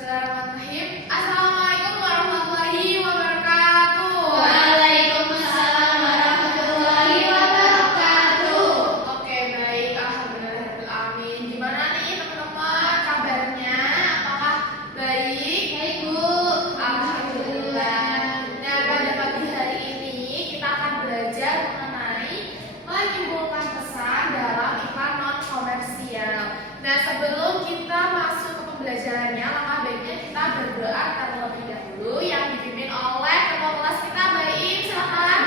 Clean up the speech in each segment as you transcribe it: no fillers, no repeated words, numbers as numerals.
Bismillahirrahmanirrahim. Assalamualaikum warahmatullahi wabarakatuh. Waalaikumsalam warahmatullahi wabarakatuh. Oke, baik. Alhamdulillahirrahmanirrahim. Gimana nih teman-teman kabarnya? Apakah baik? Baik, Bu. Alhamdulillah. Nah, pada pagi hari ini kita akan belajar mengenai menyimpulkan pesan dalam iklan non komersial. Nah, sebelum kita masuk ke pembelajarannya, maka baiknya kita berdoa terlebih dahulu yang dipimpin oleh ketua kelas kita, Mbak Im. Silakan.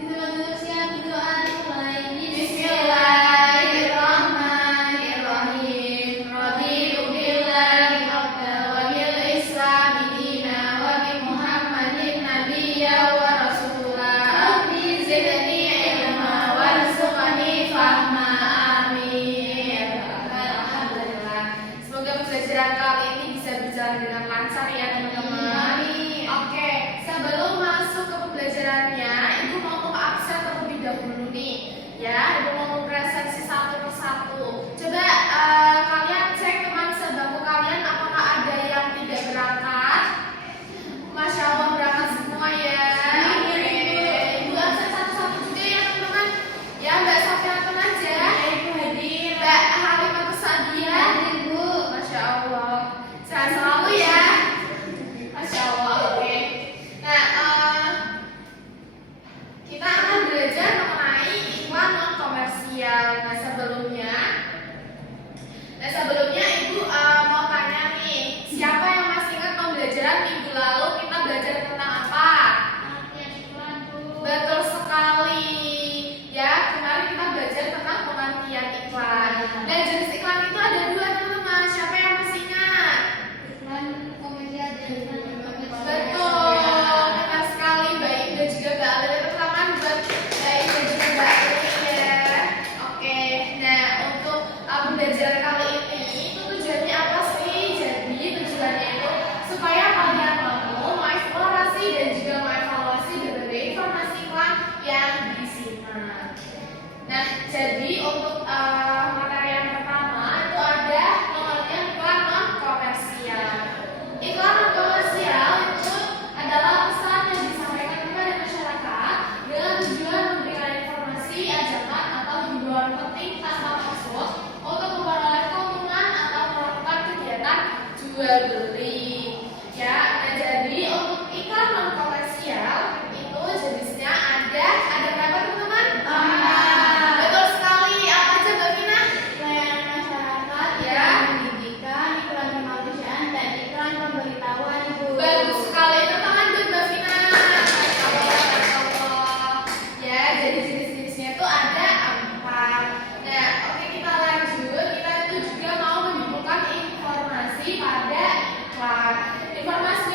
Dulu siap berdoa dimulai. Bismillahirrahmanirrahim. Raditu billahi rabban wa bil islami dinan wa bi Muhammadin nabiyya wa rasula. Rabbi zidni ilma warzuqni fahma. Amin. Alhamdulillah. Semoga pembelajaran kali ini bisa berjalan dengan lancar ya teman-teman. Oke, sebelum masuk ke pembelajarannya, Ibu mau absen terlebih dahulu nih. Ya, Ibu mau presensi satu persatu. Coba kalian cek teman sebangku kalian apakah ada yang tidak berangkat. Masya Allah berangkat semua ya. Oke, Ibu absen satu-satu juga ya teman-teman. Ya, Mbak Safiatun aja. Ibu hadir. Mbak Halimah Sadia. Hadir, Bu. Masya Allah. Sehat selalu ya. Masya Allah. Oke. Nah, kita akan belajar mengenai iklan non komersial. Nah, sebelumnya Ibu mau tanya nih, siapa yang masih ingat pembelajaran minggu lalu kita belajar tentang apa? Pengertian iklan, Bu. Betul sekali. Ya, kemarin kita belajar tentang pengertian iklan. Dan jenis iklan itu ada dua teman-teman. Siapa yang masih ingat? Iklan komersial dan iklan non komersial. Betul, benar sekali Mbak Im dan juga Mbak Ali. Tepuk tangan buat Mbak Im dan juga Mbak Ali ya. Oke, nah untuk pembelajaran kali ini itu tujuannya apa sih? Jadi tujuannya itu supaya kalian mampu mengeksplorasi dan juga mengevaluasi berbagai informasi iklan yang disimak. Nah, jadi untuk materi yang pertama itu ada pengertian iklan non komersial. Iklan non komersial itu adalah pesan yang disampaikan kepada masyarakat dengan tujuan memberikan informasi, ajakan atau himbauan penting tanpa maksud untuk memperoleh keuntungan atau melakukan kegiatan jual beli. Ya, nah jadi untuk iklan non komersial itu jenisnya ada berapa teman-teman? Betul sekali. Apa aja Mbak Vina? Pelayanan masyarakat, Ya. iklan pendidikan, iklan kemanusiaan, dan iklan pemberitahuan, Bu. Bagus sekali. Tangan buat Mbak Vina. Masya Allah. Ya, jadi jenis-jenisnya itu ada 4. Nah, oke kita lanjut. Kita itu juga mau menyimpulkan informasi pada iklan. Informasi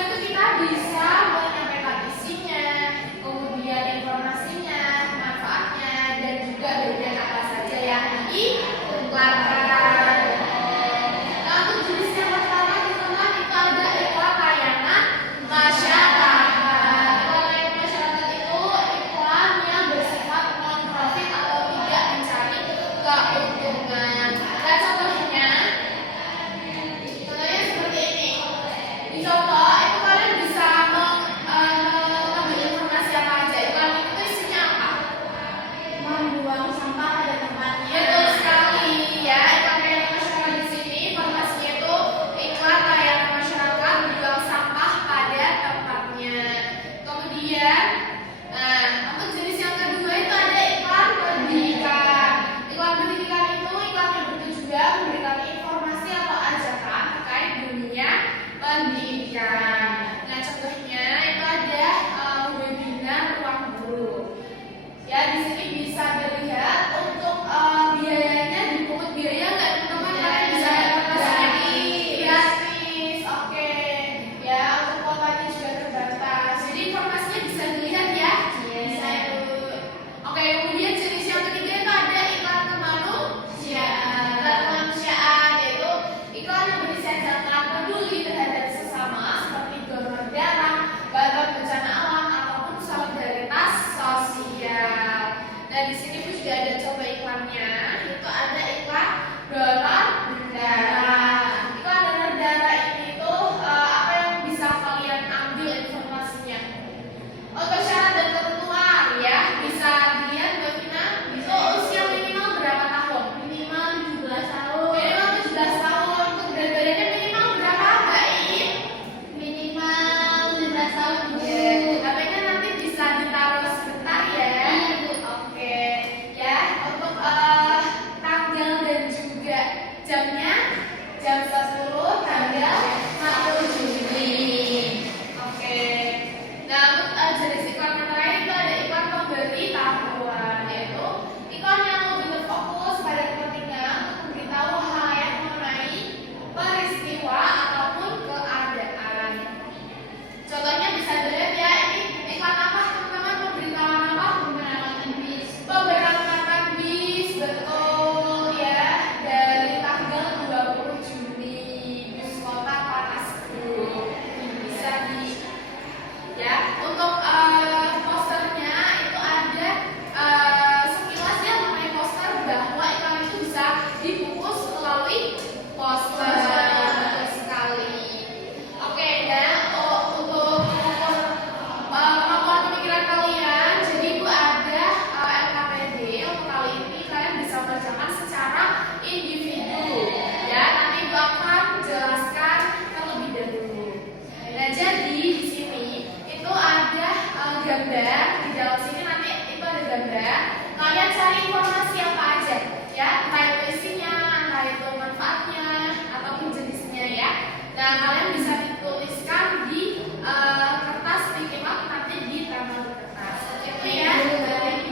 Nah, kalian bisa dituliskan di kertas sticky note, nanti ditempel di kertas. Oke ya?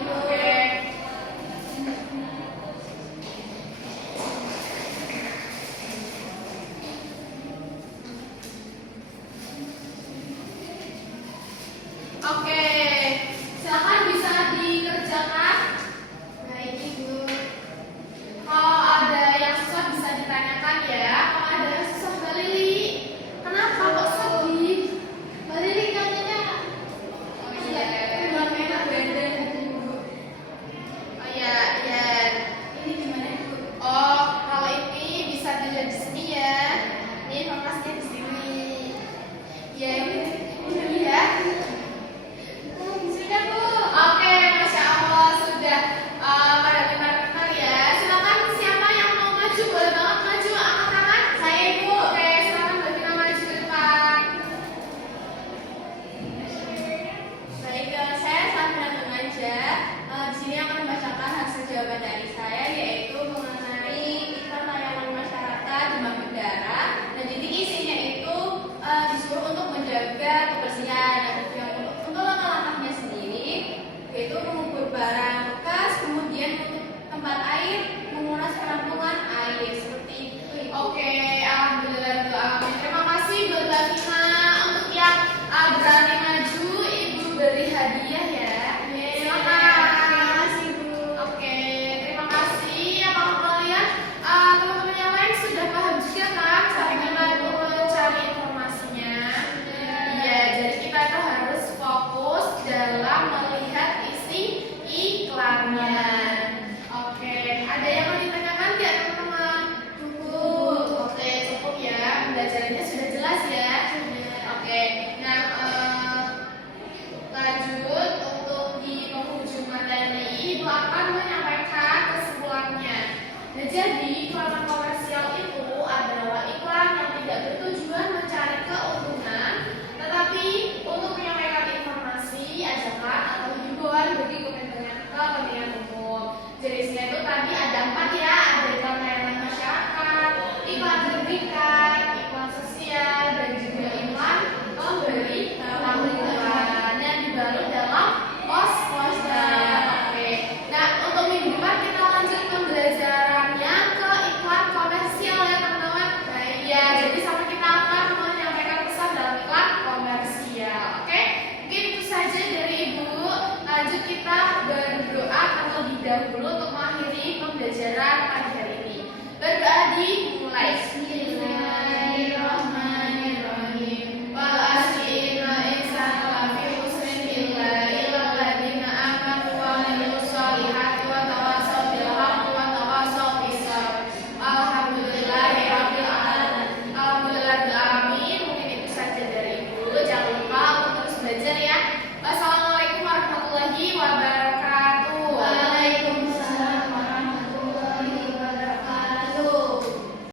Oke. Oke, silakan bisa dikerjakan. Baik, Ibu. Kalau ada yang susah bisa ditanyakan ya. Kalau ada yang susah Mbak Lili, kenapa kok sedih? Mbak Lili katanya Oh kurang enak badan, Ibu. Oh ya, ya. Ini gimana, Ibu? Oh, kalau ini bisa dilihat di sini ya. Ini informasinya di sini. Ya, ini ya. Sudah, Bu. Oke, Masya Allah sudah pada benar-benar ya. Silakan siapa yang mau maju boleh banget maju angkat tangan. Saya, Ibu. Oke, silakan Mbak Tina maju ke depan. Baik, saya Sandra Mengaja. Di sini akan membacakan hasil jawaban dari saya, yaitu mengenai iklan layanan masyarakat demam berdarah. Dan jadi isinya itu disuruh untuk menjaga kebersihan. Dan untuk langkah-langkahnya sendiri, yaitu mengubur barang bekas, kemudian untuk tempat air, menguras penampungan air seperti itu, Ibu. Oke, alhamdulillah Ibu. Alhamdulillah. Terima kasih buat Mbak Tina untuk yang berani maju. Ibu beri hadiah ya. Silakan. Terima kasih, Bu. Oke, terima kasih. Apakah kalian teman-teman yang lain sudah paham juga kan bagaimana Ibu mencari informasinya? Iya, jadi kita itu harus fokus dalam melihat isi iklannya. Oke, ada yang mau ditanyakan tidak teman-teman? Cukup. Oke, cukup ya. Pembelajarannya sudah jelas ya. Oke, nah lanjut untuk di penghujung materi, Ibu akan menyampaikan kesimpulannya. Nah, jadi iklan komersial itu adalah iklan yang tidak bertujuan mencari keuntungan, tetapi untuk menyampaikan informasi, ajakan atau himbauan bagi kepentingan umum. Jenisnya itu tadi ada 4 ya, ada iklan layanan masyarakat, iklan pendidikan, iklan sosial, dan juga iklan pemberi tawaran yang dibalut dalam pos-posnya. Oke. Nah, untuk minggu depan kita lanjut pembelajarannya ke iklan komersial ya teman-teman. Ya, jadi sama kita akan menyampaikan pesan dalam iklan komersial. Oke, mungkin itu saja dari Ibu. Lanjut kita berdoa atau dahulu